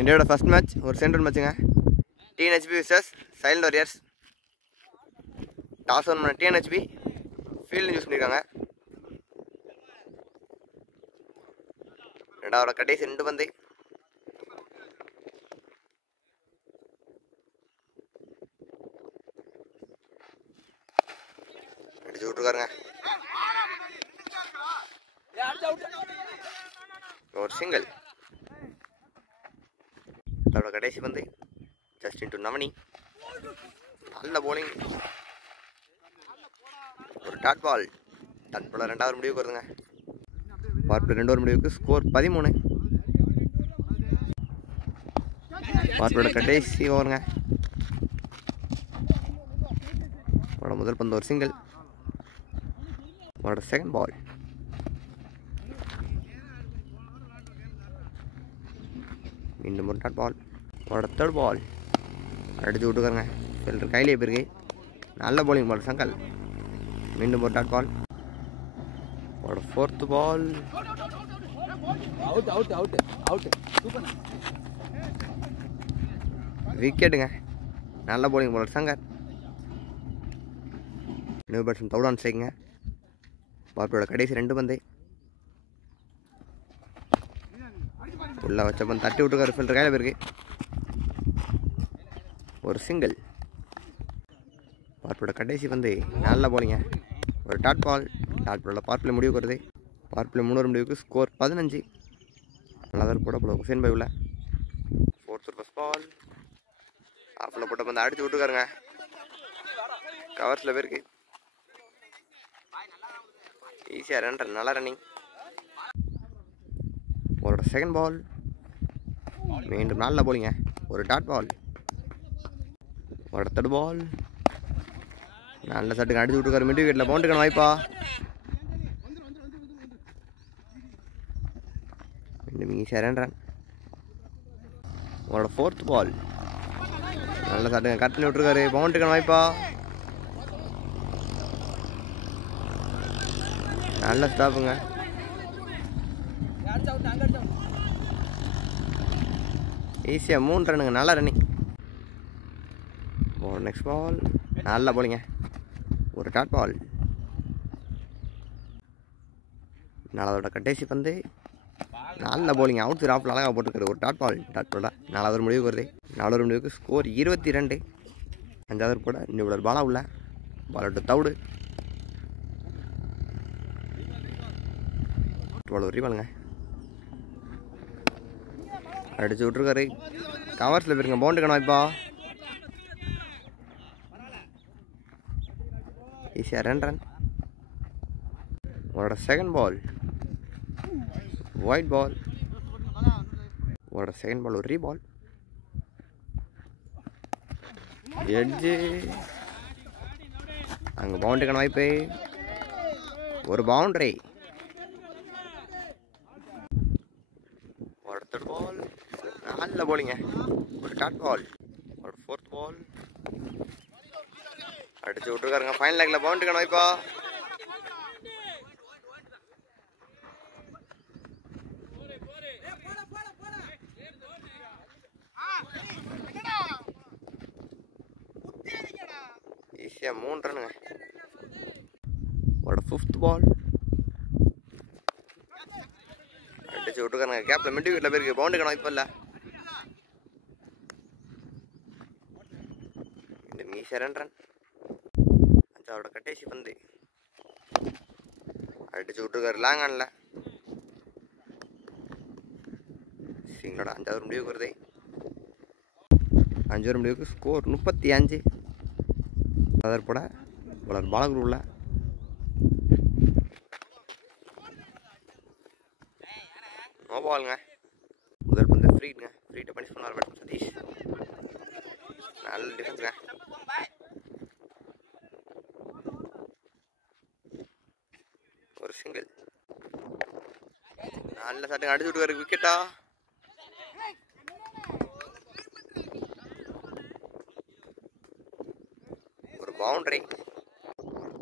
இந்தியாவோட first match ஒரு central மேட்சுங்க. TNHP versus silent warriors. Toss won பண்ண டிஎன்ஹெச்பி ஃபீல்டு யூஸ் பண்ணியிருக்காங்க. ரெண்டாவது கடைசி 2 பந்து. அடிச்சு விட்டுருக்காருங்க. ஒரு சிங்கிள். அதோட கடைசி பந்து ஜஸ்டின் டு நவனி. நல்ல போலிங். ஒரு டாட் பால். டாட் பால் 2வது முடிவுக்கு வருதுங்க. பார்ப்பில் 2 ஓவர் முடிவுக்கு ஸ்கோர் 13. பார்ப்போட கடைசி ஓவருங்க. முதல் பந்து ஒரு சிங்கிள். Second ball. மீண்டும் ஒரு டாட் பால். தேர்ட் பால். அடிச்சு விட்டுக்காருங்க. ஃபீல்டர் கையிலே போயிருக்கு. நல்ல போலிங் பால் சங்கல். மீண்டும் ஒரு டாட் பால். Fourth ball. விக்கெட்டுங்க. நல்ல bowling bowler Shankar. New batsman தவுடான் சேர்க்குங்க. பார்ப்போட கடைசி 2 பந்து. உள்ள வச்ச பந்து தட்டி விட்டுருக்காரு. ஃபீல்டர் கையில் போயிருக்கு. ஒரு சிங்கிள். பார்ப்போட கடைசி பந்து. நல்ல போலிங்க. ஒரு டாட் பால். டாட் பாலில் பார்ப்பில் முடிவுக்கு வருது. பார்ப்பில் 3 ஓவர் முடிவுக்கு ஸ்கோர் 15. நல்லா போட போல ஹுசேன் பாய் உள்ள. Fourth first ball. ஆஃபில் போட்ட பந்து அடிச்சு விட்டுருக்காருங்க. கவர்ஸில் போயிருக்கு. ஈஸியாக ரன். நல்லா ரன்னிங். ஒரு செகண்ட் பால். மீண்டும் நல்ல போலிங்க. ஒரு டாட் பால். ஒரு தேர்ட் பால். நல்ல சட்டுக்கு அடிச்சு விட்டுருக்காரு. மிட் விக்கெட்டில் பவுண்டரிக்கான வாய்ப்பா. மீண்டும் ஈஸியாக ரன். உங்களோட ஃபோர்த் பால். நல்ல சட்டுங்க கட் பண்ணி விட்டுருக்காரு. பவுண்டரிக்கான வாய்ப்பா. நல்ல ஸ்டாப்புங்க. ஈஸியாக 3 ரன்னுங்க. நல்ல ரன்னிங். நெக்ஸ்ட் பால். நல்ல போலிங்க. ஒரு டாட் பால். நாலாவதோட கடைசி பந்து. நல்ல போலிங்க. அவுட் சைட் ஆஃபில் அழகாக போட்டுருக்காரு. ஒரு டாட் பால். டாட் பால் 4வது முடிவுக்கு வருது. 4வது முடிவுக்கு ஸ்கோர் 22. 5வது போட இன்னும் பாலா உள்ள. பாலோட தவுடு. ஒரு ரீபாலுங்க. அடிச்சு விட்டுருக்காரு. கவர்ஸில் போயிருங்க. பவுண்டரிக்கான வாய்ப்பா. ஈஸியாக ரன். உங்களோட செகண்ட் பால். White ball. உங்களோட செகண்ட் பால் ஒரு ரீபால். எட்ஜு. அங்கே பவுண்டரிக்கான வாய்ப்பு. ஒரு பவுண்டரி. தேர்ட் பால். நல்ல போலிங்க. ஒரு டாட் பால். ஒரு ஃபோர்த் பால். அடிச்சு விட்டுருக்காருங்க. ஃபைனல் லேக்ல பவுண்டரிக்கான வாய்ப்பா. ஈஸியா 3 ரன்னுங்க. ஒரு 5th பால். அடிச்சு விட்டுருக்காருங்க. கேப்ல மிட் விக்கெட்ல போயிருக்கு. பவுண்டரிக்கான வாய்ப்பு இல்லை. ஈஸியா ரன். 5வது கடைசி பந்து. அடிச்சு விட்டுருக்காரு. லாங் ஆன்ல சிங்களோட 5வது முடிவுக்கு வருது. 5 ஓவர் முடிவுக்கு ஸ்கோர் 35. அதற்போட பலர் பாலகுரு உள்ள. பாலுங்க. முதல் பந்து ஃப்ரீட்ங்க. ஃப்ரீட்டை பனிஷ் பண்ணார் பேட்ஸ்மேன் சதீஷ். நல்ல டிஃபென்ஸுங்க. ஒரு சிங்கிள். நல்ல சட்டுங்க அடிச்சு விட்டுக்காரு. விக்கெட்டா. ஒரு பவுண்டரி.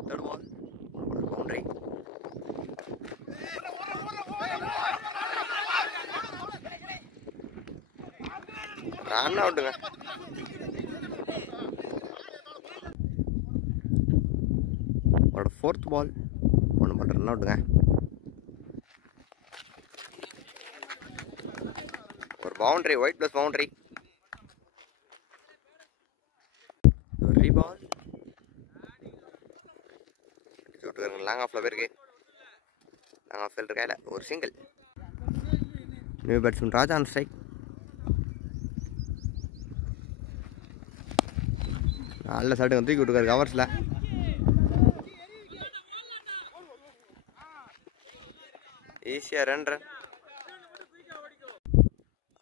தேர்ட் பால். ஒரு பவுண்டரி. ரன் அவுட்டுங்க. ஒரு 4th பால் 1 பால் ரன் அவுட்டுங்க. ஒரு பவுண்டரி, ஒயிட் ப்ளஸ் பவுண்டரி. ஒரு ரீபால் விட்டுருக்காங்க. லாங் ஆஃப்ல போயிருக்கு. லாங் ஆஃப் இருக்கையில் ஒரு single. New batsman Raja on strike. நல்ல சாட்டு தூக்கி விட்டுருக்காரு கவர்ஸில். ஈஸியாக 2 ரன்.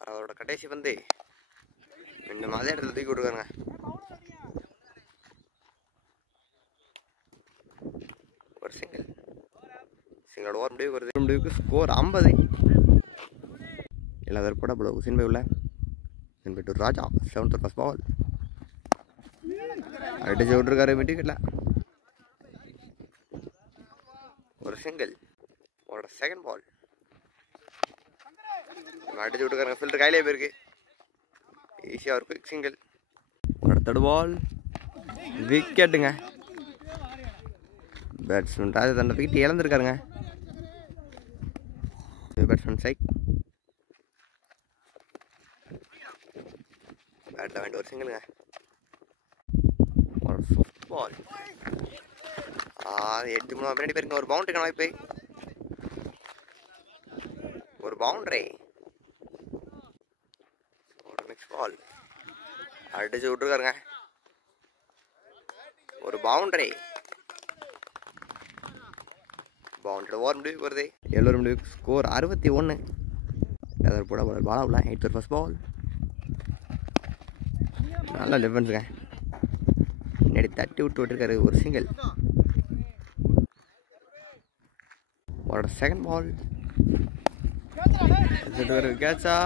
அவரோட கடைசி பந்து மீண்டும் அதே இடத்துல தூக்கி விட்டுருக்காருங்க. ஒரு சிங்கிள். சிங்களோட ஓவர் முடிவுக்கு வருது. முடிவுக்கு ஸ்கோர் 50. எல்லாரும் போட போல ஹுசைன் பை உள்ள டு ராஜா 7th ஃபர்ஸ்ட் பால் அடிச்சு விட்டுருக்காரு விக்கெட்டில். ஒரு சிங்கிள். ஒரு 2nd பால் அடிச்சு விட்டுருக்காருங்க. ஃபில்டர் கையிலே போயிருக்கு. ஈஸியாக ஒரு குயிக் சிங்கிள். ஒரு 3rd பால் விக்கெட்டுங்க. பேட்ஸ்மேன் ராஜா தன்னோட விக்கெட் இழந்திருக்காருங்க. Batsman strike. பேட்டில் வேண்டிய ஒரு சிங்கிளுங்க. ஒரு 5th பால் எட்டு மூணு பின்னாடி போயிருங்க. ஒரு பவுண்டரிக்கான வாய்ப்பு. ஒரு பவுண்டரி. ஒரு நெக்ஸ்ட் பால் அடிச்சு விட்டுருக்காருங்க. ஒரு பவுண்டரி. பவுண்டரி ஓவர் முடிவுக்கு வருது. 7 முடிவுக்கு ஸ்கோர் 61. எதாவது போட பாலா உள்ள 8th ஃபர்ஸ்ட் பால். நல்ல டிஃபென்ஸுங்க. முன்னாடி தட்டி விட்டு விட்டுருக்காரு. ஒரு சிங்கிள். ஒரு 2nd பால் கேட்சா?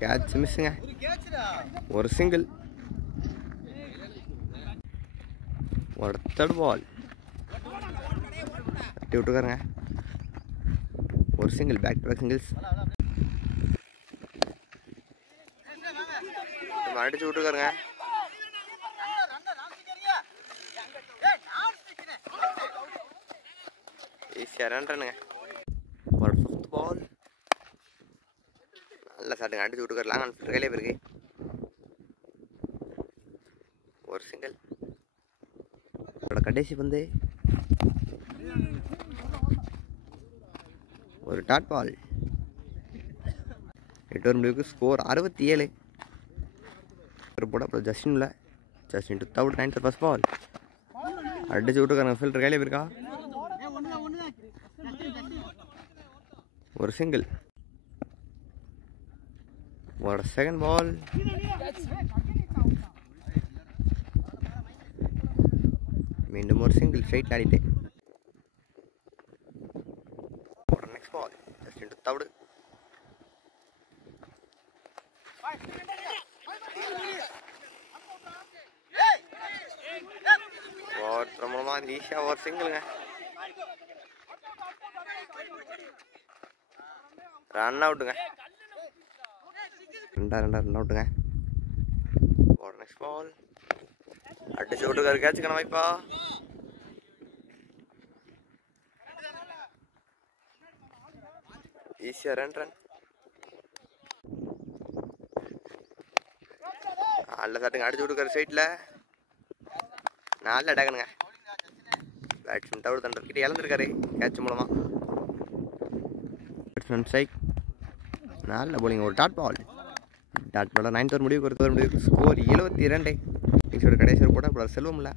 கேட்ச் மிஸ்ஸுங்க. ஒரு சிங்கிள். ஒரு 3rd பால் தட்டி விட்டுருக்காருங்க. ஒரு single. Back to back singles அடிச்சு விட்டுருக்காருங்க. ஈஸியாக 2 ரன்னுங்க. ஒரு 5th பால் நல்ல சாட்டுங்க. அடிச்சு விட்டுருக்காரு. லாங் ஆன் கையிலே போயிருக்கு. ஒரு சிங்கிள். அவரோட கடைசி பந்து ஒரு டாட் பால். 8 முடிவுக்கு ஸ்கோர் 67. போட அப்புறம் ஜஸ்டின்ல Justin to 9th first ball அடிச்சு விட்டுருக்காங்க. ஃபில்டர் கையிலே போயிருக்கா. ஒரு சிங்கிள். ஒரு 2nd பால் மீண்டும் ஒரு சிங்கிள். ஸ்ட்ரைட் ஆடிட்டு ஒரு next ball Justin to 3rd. மூலமா ஈஸியா ஒரு சிங்கிள்ங்க. ரன் அவுட்டுங்க. 2 ரன் அவுட்டுங்க. ஒரு நெக்ஸ்ட் பால் அடிச்சு விட்டுருக்காரு. கேட்சுக்கான வாய்ப்பா? ஈஸியா 2 ரன். நல்ல சாட்டுங்க. அடிச்சு விட்டுருக்காரு சைட்ல. நல்ல அட்டாகனுங்க. பேட்ஸ்மேன் தவிர தண்டர் இழந்திருக்காரு கேட்ச் மூலமா. Batsman strike. நல்ல போலிங். ஒரு dot ball. Dot ball 9th முடிவுக்கு ஒரு முடிவுக்கு ஸ்கோர் 72. இன்சோட கடைசி போட இப்போ செல்வம் இல்லை.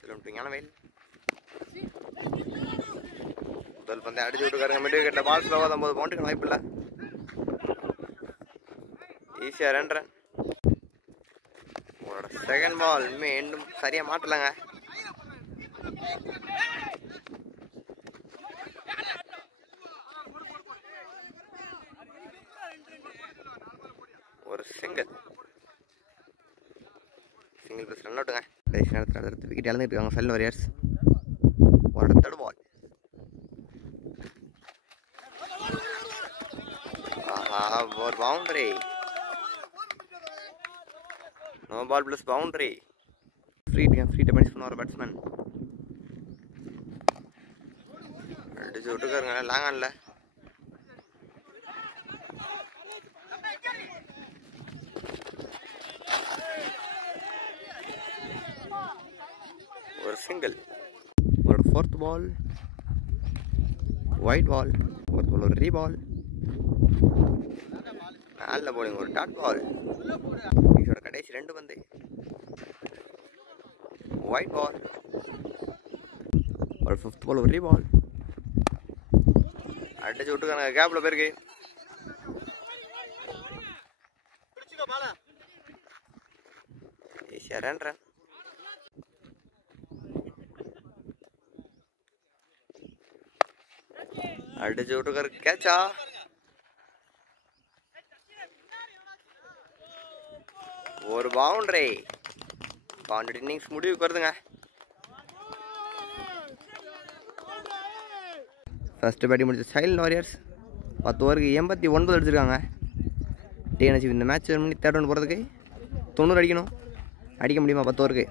செல்வம் ஞானவேல் முதல் பந்தை அடிச்சு விட்டுருக்காருங்க. மிட் விக்கெட்டில் பால் ஸ்லோவாக 9 பவுண்டுக்கு வாய்ப்பு இல்லை. ஈஸியாக 2 ரன். உங்களோட 2nd பால் மீண்டும் சரியாக மாட்டலைங்க. ஒரு சிங்கிள். சிங்கிள் ப்ளஸ் ரன் அவுட்டுங்க. கடைசி நேரத்தில் அடுத்து விக்கெட் இழந்துட்டு இருக்காங்க சைலண்ட் வாரியர்ஸ். ஒரு 3rd பால். ஒரு boundary. No ball plus boundary. Free டெமென்ஸ் பண்ண ஒரு பேட்ஸ்மேன் அடிச்சு விட்டுருக்காருங்க. லாங் ஆன்ல ஒரு சிங்கிள். ஒரு ஃபோர்த் பால் ஒயிட் பால். ஒரு ரீபால். நல்ல போலிங். ஒரு டாட் பால். இன்னிங்ஸோட கடைசி 2 பந்து. White ball. ஒரு ஃபிஃப்த் பால் ஒரு ரீபால். அடிச்சு விட்டுருக்காங்க. கேப்ல போயிருக்கு. ஈஸியா ரன். அடிச்சு விட்டுருக்காரு. கேட்சா? ஒரு பவுண்டரி. இன்னிங்ஸ் முடிவுக்கு வருதுங்க. ஃபர்ஸ்ட் பேட்டிங் முடிச்ச சைல்ட் வாரியர்ஸ் 10 ஓவருக்கு 89 அடிச்சிருக்காங்க. டிஎன்எஸ்சி இந்த மேட்ச் வின் பண்ணி தேர்ட் ரவுண்ட் போகிறதுக்கு 90 அடிக்கணும். அடிக்க முடியுமா 10 ஓவருக்கு?